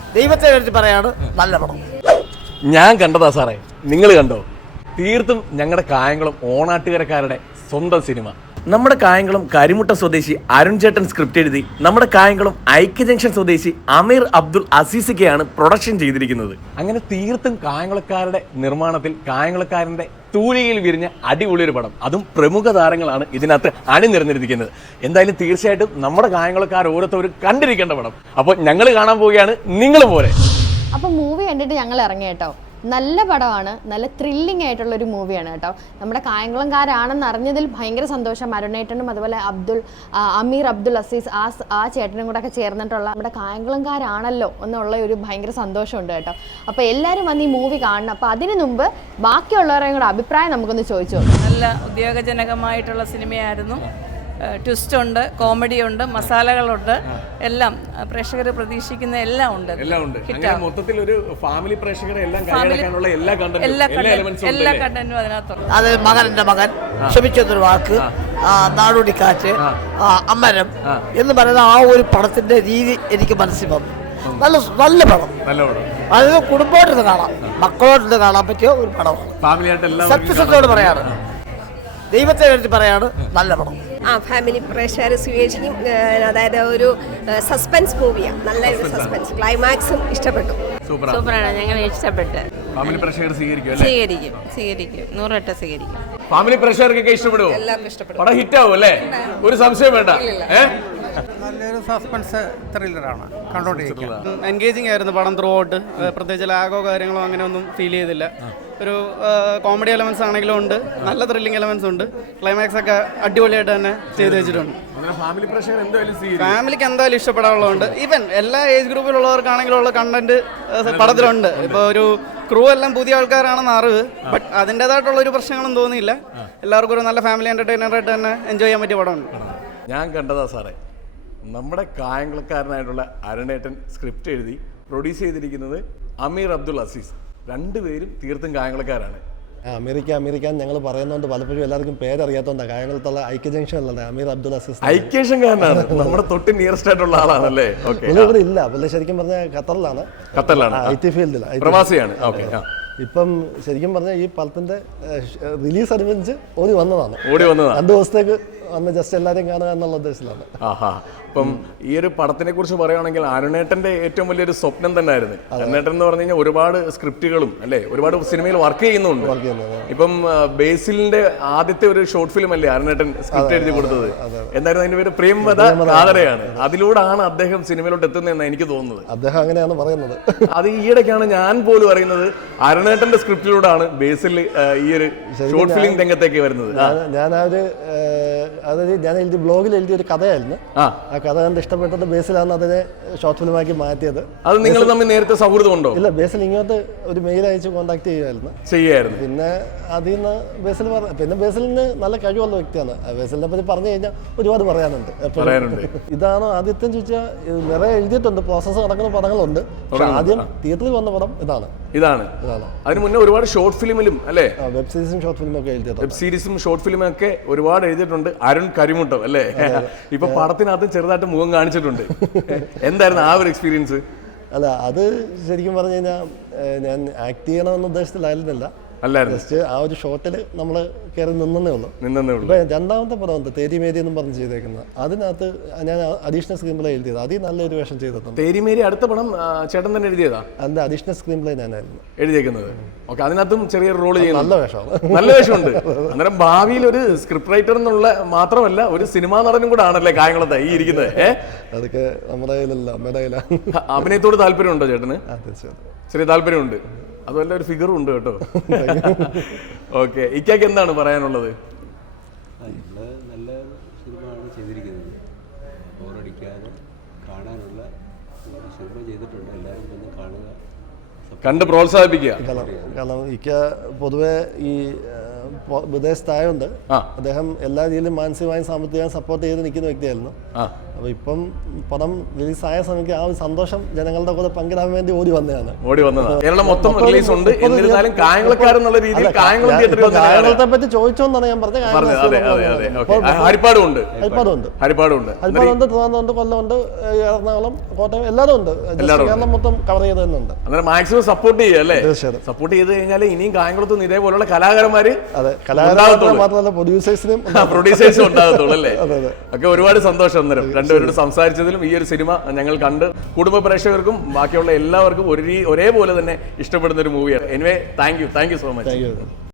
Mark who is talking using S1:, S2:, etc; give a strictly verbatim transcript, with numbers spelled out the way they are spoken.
S1: ദൈവത്തെ എടുത്ത് പറയാണ് നല്ല പടം.
S2: ഞാൻ കണ്ടതാ സാറേ, നിങ്ങൾ കണ്ടോ? തീർത്തും ഞങ്ങളുടെ കായംകുളം ഓണാട്ടുകരക്കാരുടെ സ്വന്തം സിനിമ. നമ്മുടെ കായംകുളം കരിമുട്ട സ്വദേശി അരുൺ ചേട്ടൻ സ്ക്രിപ്റ്റ് എഴുതി നമ്മുടെ കായംകുളം ഐക്യ ജംഗ്ഷൻ സ്വദേശി അമീർ അബ്ദുൾ അസീസിക്കയാണ് പ്രൊഡക്ഷൻ ചെയ്തിരിക്കുന്നത്. അങ്ങനെ തീർത്തും കായംകുളക്കാരുടെ നിർമ്മാണത്തിൽ കായംകുളക്കാരന്റെ തൂലികയിൽ വിരിഞ്ഞ അടിപൊളിയൊരു പടം, അതും പ്രമുഖ താരങ്ങളാണ് ഇതിനകത്ത് അണിനിരന്നിരിക്കുന്നത്. എന്തായാലും തീർച്ചയായിട്ടും നമ്മുടെ കായംകുളക്കാർ ഓരോരുത്തരും കണ്ടിരിക്കേണ്ട പടം. അപ്പോൾ ഞങ്ങൾ കാണാൻ പോവുകയാണ്, നിങ്ങൾ പോലെ.
S3: അപ്പോൾ മൂവി കണ്ടിട്ട് ഞങ്ങൾ ഇറങ്ങി കേട്ടോ. നല്ല പടമാണ്, നല്ല ത്രില്ലിംഗ് ആയിട്ടുള്ള ഒരു മൂവിയാണ് കേട്ടോ. നമ്മുടെ കായംകുളംകാരാണെന്ന് അറിഞ്ഞതിൽ ഭയങ്കര സന്തോഷം. അരുണേട്ടനും അതുപോലെ അബ്ദുൾ അമീർ അബ്ദുൾ അസീസ് ആ ആ ചേട്ടനും കൂടെ ഒക്കെ ചേർന്നിട്ടുള്ള നമ്മുടെ കായംകുളംകാരാണല്ലോ എന്നുള്ള ഒരു ഭയങ്കര സന്തോഷമുണ്ട് കേട്ടോ. അപ്പോൾ എല്ലാവരും വന്ന് ഈ മൂവി കാണണം. അപ്പോൾ അതിനു മുമ്പ് ബാക്കിയുള്ളവരെയും കൂടെ അഭിപ്രായം നമുക്കൊന്ന് ചോദിച്ചു.
S4: നല്ല ഉദ്യോഗജനകമായിട്ടുള്ള സിനിമയായിരുന്നു. ട്വിസ്റ്റ് ഉണ്ട്, കോമഡി ഉണ്ട്, മസാലകളുണ്ട്, എല്ലാം പ്രേക്ഷകർ പ്രതീക്ഷിക്കുന്ന എല്ലാം ഉണ്ട്.
S2: മൊത്തത്തിൽ ഒരു ഫാമിലി പ്രേക്ഷകരെ എല്ലാം
S4: എല്ലാ കണ്ടന്റും അതിനകത്തുണ്ട്.
S1: അത് മകന്റെ മകൻ, ക്ഷമിച്ചൊരു വാക്ക്, നാടോടിക്കാറ്റ്, അമരം എന്ന് പറയുന്ന ആ ഒരു പടത്തിന്റെ രീതി എനിക്ക് മനസ്സിൽ വന്നു. നല്ല നല്ല പടം, അത് കുടുംബമായിട്ടിരുന്ന് കാണാം, മക്കളോട്ടിരുന്ന് കാണാൻ പറ്റിയ ഒരു പടമാണ്. സത്യസത്യത്തോട് പറയാണ്, ദൈവത്തെ എടുത്ത് പറയാണ് നല്ല പടം.
S5: ആ ഫാമിലി പ്രേക്ഷകർ സ്വീകരിക്കും. അതായത് ഒരു സസ്പെൻസ് മൂവിയാണ്, നല്ലൊരു സസ്പെൻസ്, ക്ലൈമാക്സും ഇഷ്ടപ്പെട്ടു.
S4: സൂപ്പറാണ്, ഞങ്ങൾ ഇഷ്ടപ്പെട്ട്.
S2: ഫാമിലി പ്രേക്ഷകർ സ്വീകരിക്കും
S4: സ്വീകരിക്കും സ്വീകരിക്കും നൂറെട്ട് സ്വീകരിക്കും.
S2: ഫാമിലി പ്രേക്ഷകർക്കൊക്കെ ഇഷ്ടപ്പെടുമോ?
S5: എല്ലാവർക്കും ഇഷ്ടപ്പെടും.
S2: പടം ഹിറ്റ് ആവും അല്ലേ? ഒരു സംശയം വേണ്ട.
S6: നല്ലൊരു സസ്പെൻസ് ത്രില്ലറാണ്, കണ്ടോണ്ടിരിക്കുക. എൻഗേജിങ് ആയിരുന്നു പടം ത്രൂ ഔട്ട്. പ്രത്യേകിച്ച് ലാഗോ കാര്യങ്ങളോ അങ്ങനെയൊന്നും ഫീൽ ചെയ്തില്ല. ഒരു കോമഡി എലമെന്റ്സ് ആണെങ്കിലും ഉണ്ട്, നല്ല ത്രില്ലിംഗ് എലമെന്റ്സ് ഉണ്ട്. ക്ലൈമാക്സ് ഒക്കെ അടിപൊളിയായിട്ട് തന്നെ ചെയ്തു വെച്ചിട്ടുണ്ട്. ഫാമിലിക്ക് എന്തായാലും ഇഷ്ടപ്പെടാനുള്ളതുണ്ട്. ഈവൻ എല്ലാ ഏജ് ഗ്രൂപ്പിലുള്ളവർക്കാണെങ്കിലും ഉള്ള കണ്ടന്റ് പടത്തിലുണ്ട്. ഇപ്പോൾ ഒരു ക്രൂ എല്ലാം പുതിയ ആൾക്കാരാണെന്ന് അറിവ്, ബട്ട് അതിൻ്റെതായിട്ടുള്ള ഒരു പ്രശ്നങ്ങളും തോന്നിയില്ല. എല്ലാവർക്കും ഒരു നല്ല ഫാമിലി എന്റർടൈനറായിട്ട് തന്നെ എൻജോയ് ചെയ്യാൻ പറ്റിയ പടമുണ്ട്.
S2: ഞാൻ കണ്ടതാ സാറേ, നമ്മുടെ കായംകുളക്കാരനായിട്ടുള്ള അരുണേട്ടൻ സ്ക്രിപ്റ്റ് എഴുതി പ്രൊഡ്യൂസ് ചെയ്തിരിക്കുന്നത് അമീർ അബ്ദുൾ അസീസ്. രണ്ടുപേരും തീർത്തും കായംകുളക്കാരാണ്.
S7: അമേരിക്ക അമേരിക്ക ഞങ്ങൾ പറയുന്നതുകൊണ്ട് പലപ്പോഴും എല്ലാവർക്കും പേരറിയാത്തതുകൊണ്ടാണ്. കായംകുളത്തുള്ള ഐക്യ ജംഗ്ഷൻ അല്ലേ അമീർ അബ്ദുൾ അസീസ്.
S2: ഐക്യജംഗ്ഷൻകാരനാണ്, നമ്മുടെ തൊട്ട് നിയറസ്റ്റ് ആയിട്ടുള്ള ആളാണല്ലേ?
S7: ഇവിടെ ഇല്ല, പുള്ളി ശരിക്കും പറഞ്ഞാൽ ഖത്തറിലാണ്.
S2: ഖത്തറിലാണ്,
S7: ഐ ടി ഫീൽഡിലാണ്,
S2: പ്രവാസിയാണ്.
S7: ഇപ്പം ശരിക്കും പറഞ്ഞാൽ ഈ പടത്തിന്റെ റിലീസ് അനുബന്ധിച്ച് ഓടി വന്നതാണ്.
S2: ഓടി വന്നതാണ്
S7: രണ്ടു ദിവസത്തേക്ക് വന്ന് ജസ്റ്റ് എല്ലാവരെയും കാണുക എന്നുള്ള ഉദ്ദേശത്തിലാണ്.
S2: ആഹാ. അപ്പം ഈ ഒരു പടത്തിനെ കുറിച്ച് പറയുകയാണെങ്കിൽ അരുണേട്ടന്റെ ഏറ്റവും വലിയൊരു സ്വപ്നം തന്നെ ആയിരുന്നു. അരുണേട്ടൻ എന്ന് പറഞ്ഞു കഴിഞ്ഞാൽ ഒരുപാട് സ്ക്രിപ്റ്റുകളും അല്ലെ, ഒരുപാട് സിനിമയിൽ വർക്ക് ചെയ്യുന്നുണ്ട്. ഇപ്പം ബേസിലിന്റെ ആദ്യത്തെ ഒരു ഷോർട്ട് ഫിലിം അല്ലേ അരുണേട്ടൻ സ്ക്രിപ്റ്റ് എഴുതി കൊടുത്തത്? എന്തായാലും അതിന്റെ പേര് പ്രേംവദ കാതരയാണ്. അതിലൂടെയാണ് അദ്ദേഹം സിനിമയിലോട്ട് എത്തുന്നതെന്ന് എനിക്ക് തോന്നുന്നത്.
S7: അദ്ദേഹം അങ്ങനെയാണ് പറയുന്നത്.
S2: അത് ഈയിടയ്ക്കാണ് ഞാൻ പോലും അറിയുന്നത്, അരുണേട്ടന്റെ സ്ക്രിപ്റ്റിലൂടെയാണ് ബേസിൽ ഈ ഒരു ഷോർട്ട് ഫിലിം രംഗത്തേക്ക് വരുന്നത്.
S7: ഞാൻ ആ ഒരു അതായത് ഞാൻ എഴുതിയ ബ്ലോഗിൽ എഴുതിയ ഒരു കഥയായിരുന്നു. ആ കഥ കണ്ട് ഇഷ്ടപ്പെട്ടത് ബേസിലാണ് അതിനെ ഷോർട്ട് ഫിലിമാക്കി മാറ്റിയത്.
S2: അത് നിങ്ങൾ തമ്മിൽ നേരത്തെ സൗഹൃദം ഉണ്ടോ?
S7: ഇല്ല, ബേസിൽ ഇങ്ങോട്ട് ഒരു മെയിൽ അയച്ച് കോൺടാക്ട് ചെയ്യുമായിരുന്നു ചെയ്യായിരുന്നു പിന്നെ അതിൽ നിന്ന് ബേസിൽ പറഞ്ഞ പിന്നെ ബേസിലിന് നല്ല കഴിവുള്ള വ്യക്തിയാണ്. ബേസിലിനെ പറ്റി പറഞ്ഞു കഴിഞ്ഞാൽ ഒരുപാട് പറയാനുണ്ട്. ഇതാണ് ആദ്യത്തെ ചോദിച്ചാൽ നിറയെ എഴുതിയിട്ടുണ്ട്, പ്രോസസ്സ് നടക്കുന്ന പടങ്ങളുണ്ട്. പക്ഷെ ആദ്യം തിയേറ്ററിൽ വന്ന പടം ഇതാണ്
S2: ഇതാണ് ഇതാണ് അതിന് മുന്നേ ഒരുപാട് ഷോർട്ട് ഫിലിമിലും അല്ലേ,
S7: വെബ് സീരീസും ഷോർട്ട് ഫിലിമും ഒക്കെ എഴുതിയിട്ടുണ്ട്.
S2: വെബ് സീരീസും ഷോർട്ട് ഫിലിമും ഒക്കെ ഒരുപാട് എഴുതിയിട്ടുണ്ട് അരുൺ കരിമുട്ടം അല്ലേ. ഇപ്പൊ പടത്തിനകത്ത് ചെറുതായിട്ട് മുഖം കാണിച്ചിട്ടുണ്ട്. എന്തായിരുന്നു ആ ഒരു എക്സ്പീരിയൻസ്?
S7: അല്ല, അത് ശരിക്കും പറഞ്ഞു കഴിഞ്ഞാൽ ഞാൻ ആക്ട് ചെയ്യണമെന്ന ഉദ്ദേശത്തിലായിരുന്നില്ല, ജസ്റ്റ് ആ ഒരു ഷോട്ടിൽ നമ്മൾ കയറി നിന്നേ ഉള്ളൂ നിന്നേ ഉള്ളൂ ഇപ്പൊ രണ്ടാമത്തെ പടമുണ്ട് തേരിമേരി എന്നും പറഞ്ഞ് ചെയ്തേക്കുന്നത്. അതിനകത്ത് ഞാൻ അഡീഷണൽ സ്ക്രീൻ പ്ലേ എഴുതിയത്. അതിൽ നല്ലൊരു വേഷം ചെയ്തിട്ടുണ്ട്.
S2: തേരിമേരി അടുത്ത പടം ചേട്ടൻ തന്നെ എഴുതിയതാ?
S7: അതിന്റെ അഡീഷണൽ സ്ക്രീൻ പ്ലേ ഞാനായിരുന്നു
S2: എഴുതിയേക്കുന്നത്. ഓക്കെ, അതിനകത്തും ചെറിയൊരു റോൾ ചെയ്യുന്നത്.
S7: നല്ല വേഷമാണ്,
S2: നല്ല വേഷമുണ്ട്. അന്നേരം ഭാവിയിൽ ഒരു സ്ക്രിപ്റ്റ് റൈറ്റർ എന്നുള്ള മാത്രമല്ല ഒരു സിനിമാ നടനും കൂടെ ആണല്ലേ കായംകുളത്ത് ഈ ഇരിക്കുന്നത്. ഏഹ്
S7: അതൊക്കെ നമ്മുടെ കയ്യിലല്ല, അമ്മയുടെ കയ്യിലാണ്.
S2: അഭിനയത്തോട് താല്പര്യമുണ്ടോ ചേട്ടന്?
S7: തീർച്ചയായിട്ടും
S2: ചെറിയ താല്പര്യമുണ്ട്. അതുപോലെ ഒരു ഫിഗറും ഉണ്ട് കേട്ടോ. ഓക്കെ, ഇക്കാക്ക് എന്താണ് പറയാനുള്ളത്?
S8: നല്ല സിനിമയാണ് ചെയ്തിരിക്കുന്നത്, ബോറടിക്കാതെ കാണാനുള്ള സിനിമ ചെയ്തിട്ടുണ്ട്. എല്ലാവരും വന്ന് കാണുക,
S2: കണ്ട് പ്രോത്സാഹിപ്പിക്കുക.
S7: കാരണം ഇക്ക പൊതുവെ ഈ വിദേശത്തായോണ്ട് അദ്ദേഹം എല്ലാ രീതിയിലും മാനസികമായും സാമ്പത്തികമായും സപ്പോർട്ട് ചെയ്ത് നിൽക്കുന്ന വ്യക്തിയായിരുന്നു. അപ്പോൾ ഇപ്പം പടം റിലീസായ സമയത്ത് ആ ഒരു സന്തോഷം ജനങ്ങളുടെ കൂടെ പങ്കിടാൻ വേണ്ടി ഓടി വന്നതാണ്.
S2: ഓടി വന്നതാണ്. കേരളം മൊത്തം റിലീസ് ഉണ്ട്. എന്നിരുന്നാലും കായംകുളക്കാരെന്നുള്ള രീതിയിൽ കായംകുളം തിയേറ്ററിൽ
S7: കായംകുളത്തെ പറ്റി ചോദിച്ചോന്നാണ് ഞാൻ പറഞ്ഞത്.
S2: ഹരിപ്പാടും ഉണ്ട്.
S7: ഹരിപ്പാടുണ്ട്
S2: ഹരിപ്പാടുണ്ട്
S7: ഹരിപ്പാടുണ്ട് തിരുവനന്തപുരം, കൊല്ലമുണ്ട്, എറണാകുളം, കോട്ടയം എല്ലാവരും ഉണ്ട്. കേരളം മൊത്തം കവർ ചെയ്ത് തന്നെ ഉണ്ട്.
S2: അന്നേരം മാക്സിമം സപ്പോർട്ട് ചെയ്യുക അല്ലേ?
S7: തീർച്ചയായിട്ടും
S2: സപ്പോർട്ട് ചെയ്ത് കഴിഞ്ഞാൽ ഇനിയും കായംകുളത്ത് ഇതേപോലുള്ള കലാകാരന്മാര്
S7: അതെ കലാകാരന്മാർ മാത്രമല്ല പ്രൊഡ്യൂസേഴ്സിനും
S2: പ്രൊഡ്യൂസേഴ്സും ഉണ്ടാകത്തുള്ളൂ അല്ലേ? ഒക്കെ ഒരുപാട് സന്തോഷം. അന്നേരം രണ്ടുപേരോട് സംസാരിച്ചതിലും ഈ ഒരു സിനിമ ഞങ്ങൾ കണ്ട് കുടുംബ പ്രേക്ഷകർക്കും ബാക്കിയുള്ള എല്ലാവർക്കും ഒരേ ഒരേപോലെ തന്നെ ഇഷ്ടപ്പെടുന്ന ഒരു മൂവിയാണ്. Anyway thank you thank you so much.